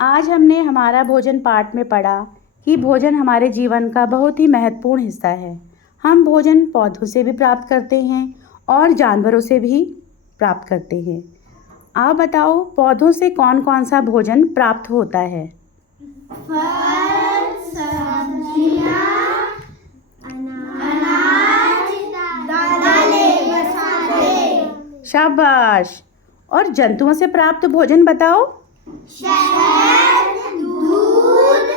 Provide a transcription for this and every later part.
आज हमने हमारा भोजन पाठ में पढ़ा कि भोजन हमारे जीवन का बहुत ही महत्वपूर्ण हिस्सा है। हम भोजन पौधों से भी प्राप्त करते हैं और जानवरों से भी प्राप्त करते हैं। आप बताओ, पौधों से कौन कौन सा भोजन प्राप्त होता है? फल, सब्जियां, अनाज, दालें, मसाले। शाबाश। और जंतुओं से प्राप्त भोजन बताओ? शहद, दूध,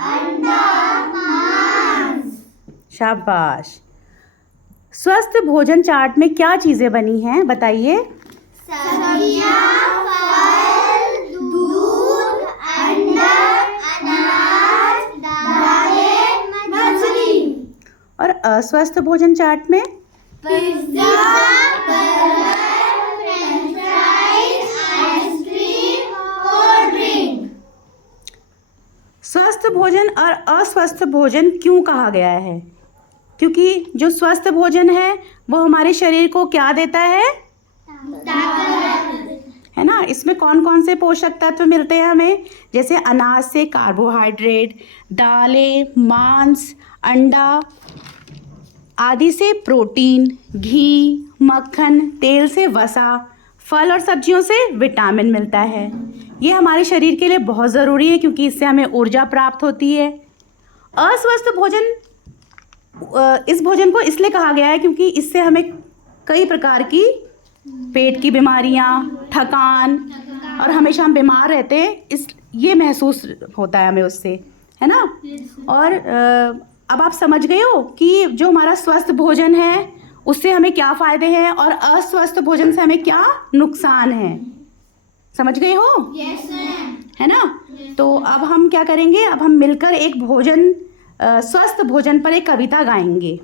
अंडा, मांस। शाबाश। स्वस्थ भोजन चार्ट में क्या चीज़ें बनी हैं, बताइए? सब्जियां, फल, दूध, अंडा, अनाज, दालें, मछली। और अस्वस्थ भोजन चार्ट में? Pizza, burger, French fries, ice cream, cold drink. स्वस्थ भोजन और अस्वस्थ भोजन क्यों कहा गया है? क्योंकि जो स्वस्थ भोजन है वो हमारे शरीर को क्या देता है ना? इसमें कौन कौन से पोषक तत्व मिलते हैं हमें? जैसे अनाज से कार्बोहाइड्रेट, दालें, मांस, अंडा आदि से प्रोटीन, घी, मक्खन, तेल से वसा, फल और सब्जियों से विटामिन मिलता है। ये हमारे शरीर के लिए बहुत ज़रूरी है क्योंकि इससे हमें ऊर्जा प्राप्त होती है। अस्वस्थ भोजन, इस भोजन को इसलिए कहा गया है क्योंकि इससे हमें कई प्रकार की पेट की बीमारियां, थकान और हमेशा हम बीमार रहते हैं, ये महसूस होता है हमें उससे, है ना? और अब आप समझ गए हो कि जो हमारा स्वस्थ भोजन है उससे हमें क्या फ़ायदे हैं और अस्वस्थ भोजन से हमें क्या नुकसान है। समझ गए हो? Yes ma'am. है ना? तो अब हम क्या करेंगे, अब हम मिलकर एक स्वस्थ भोजन पर एक कविता गाएंगे।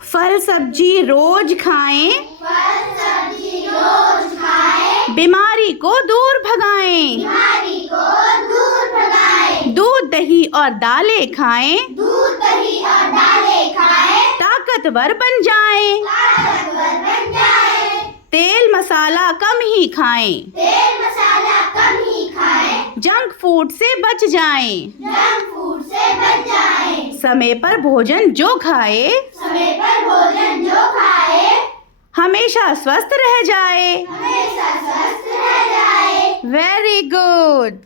फल सब्जी रोज खाएं, फल सब्जी रोज खाएं, बीमारी को दूर भगाएं, बीमारी को दूर भगाएं। दूध दही और दालें खाएं, दूध दही और दालें खाएं, ताकतवर बन जाएं, ताकतवर बन जाएं। तेल मसाला कम ही खाएं, तेल मसाला कम ही खाएं, जंक फूड से बच जाएं, जंक फूड से बच जाएं। समय पर भोजन जो खाए, समय पर भोजन जो खाए, हमेशा स्वस्थ रह जाए। हमेशा स्वस्थ रह जाए। Very good.